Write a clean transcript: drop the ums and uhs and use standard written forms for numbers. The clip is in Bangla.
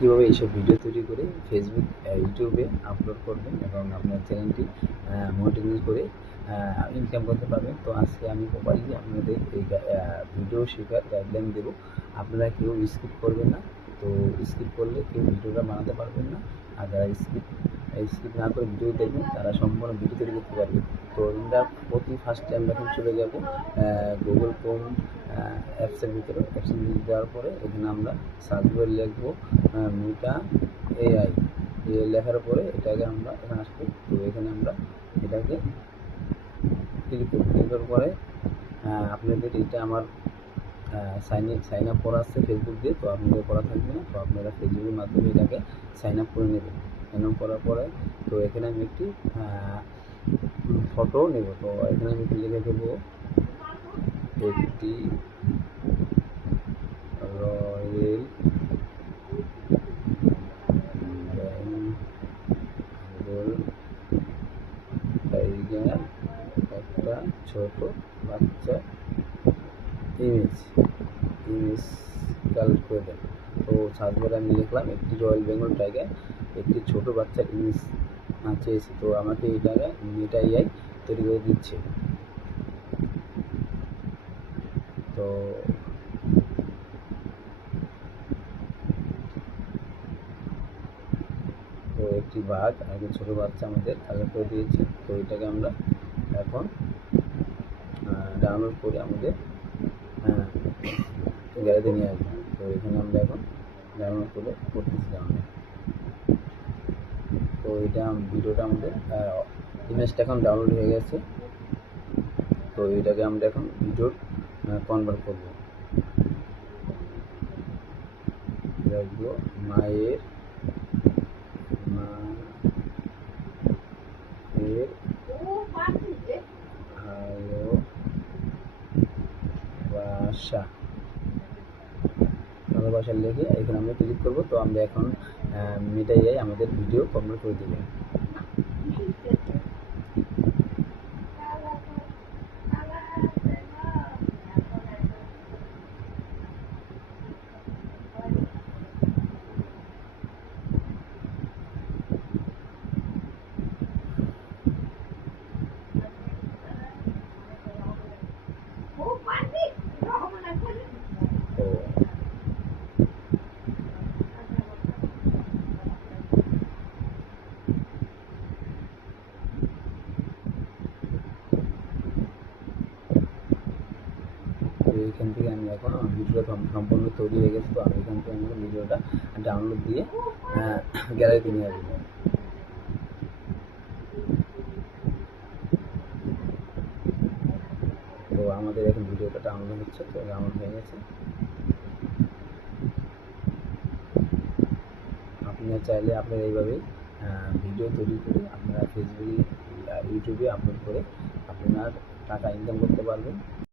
কীভাবে এইসব ভিডিও তৈরি করে ফেসবুক ইউটিউবে আপলোড করবেন এবং আপনার চ্যানেলটি মনিটাইজ করে ইনকাম করতে পারবেন। তো আজকে আমি প্রপারলি আপনাদের এই ভিডিও শেখার গাইডলাইন দেবো। আপনারা কেউ স্কিপ করবেন না, তো স্কিপ করলে কেউ ভিডিওটা বানাতে পারবেন না। আর যারা স্কিপ না করে ভিডিও দেখবেন তারা সম্পূর্ণ ভিডিও তৈরি করতে পারবে। তো আমরা ফার্স্টে আমরা এখন চলে যাব গুগল ক্রোম অ্যাপসের ভিতরে। যাওয়ার পরে এখানে আমরা সার্চ করে লিখবো মেটা এআই। লেখার পরে এটাকে আমরা এখানে আসবো। তো এখানে আমরা এটাকে ক্লিক করব। ক্লিক করার পরে আপনাদের এটা আমার সাইন আপ করা আছে ফেসবুক দিয়ে, তো আপনাদের করা থাকবে না। তো আপনারা ফেসবুকের মাধ্যমে এটাকে সাইন আপ করে নেবেন। সাইন আপ করার পরে তো এখানে আমি একটি ফটো নেব। তো এখানে আমি লিখে দেবো একটি রয়্যাল বেঙ্গল টাইগার, একটা ছোট বাচ্চা ইমেজ কালেক্ট করে দেন। তো সার্চ বারে আমি লিখলাম একটি রয়্যাল বেঙ্গল টাইগার, একটি ছোট বাচ্চার ইমেজ চেয়েছি। তো আমাকে এই টাকা মেটা এআই তৈরি করে দিচ্ছে। তো একটি বাঘ আর একটি ছোটো বাচ্চা আমাদের কালেক্ট করে দিয়েছে। তো এটাকে আমরা এখন ডাউনলোড করে আমাদের গ্যালারিতে নিয়ে আসবো। তো এখানে আমরা এখন ডাউনলোড করে করতেছি ডাউনলোড। তো এটা ভিডিওটা আমাদের ইমেজটা এখন ডাউনলোড হয়ে গেছে। তো এটাকে আমরা এখন ভিডিওর কনভার্ট করবো। দেখবো মায়ের ভালোবাসা লেগে এখানে আমরা ক্লিক করবো। তো আমরা এখন মেটা এআই আমাদের ভিডিও কনভার্ট করে দেবে। এখান থেকে আমি এখন আমার ভিডিওটা সম্পূর্ণ তৈরি হয়ে গেছে। তো আমি এখান থেকে আমি ভিডিওটা ডাউনলোড দিয়ে গ্যালারিতে নিয়ে আসবো। তো আমাদের এখন ভিডিওটা ডাউনলোড হচ্ছে। তো ডাউনলোড হয়ে গেছে। আপনারা চাইলে আপনারা এইভাবেই ভিডিও তৈরি করে আপনারা ফেসবুকে ইউটিউবে আপলোড করে আপনার টাকা ইনকাম করতে পারবেন।